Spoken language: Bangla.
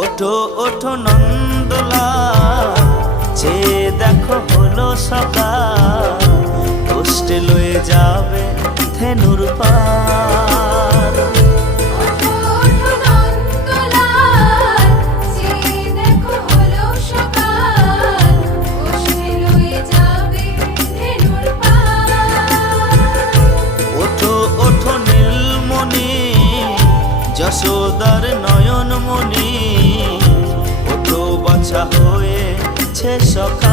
ওঠো ওঠো নন্দলাল, চেয়ে দেখো হলো সকাল, কষ্টে লয়ে যাবে ধেনুর পার। ওঠো ওঠো নন্দলাল, চেয়ে দেখো হলো সকাল, কষ্টে লয়ে যাবে ধেনুর পার। ওঠো ওঠো নীলমণি, যশোদার নয়নমণি, ওঠো বাছা হয়েছে সকাল।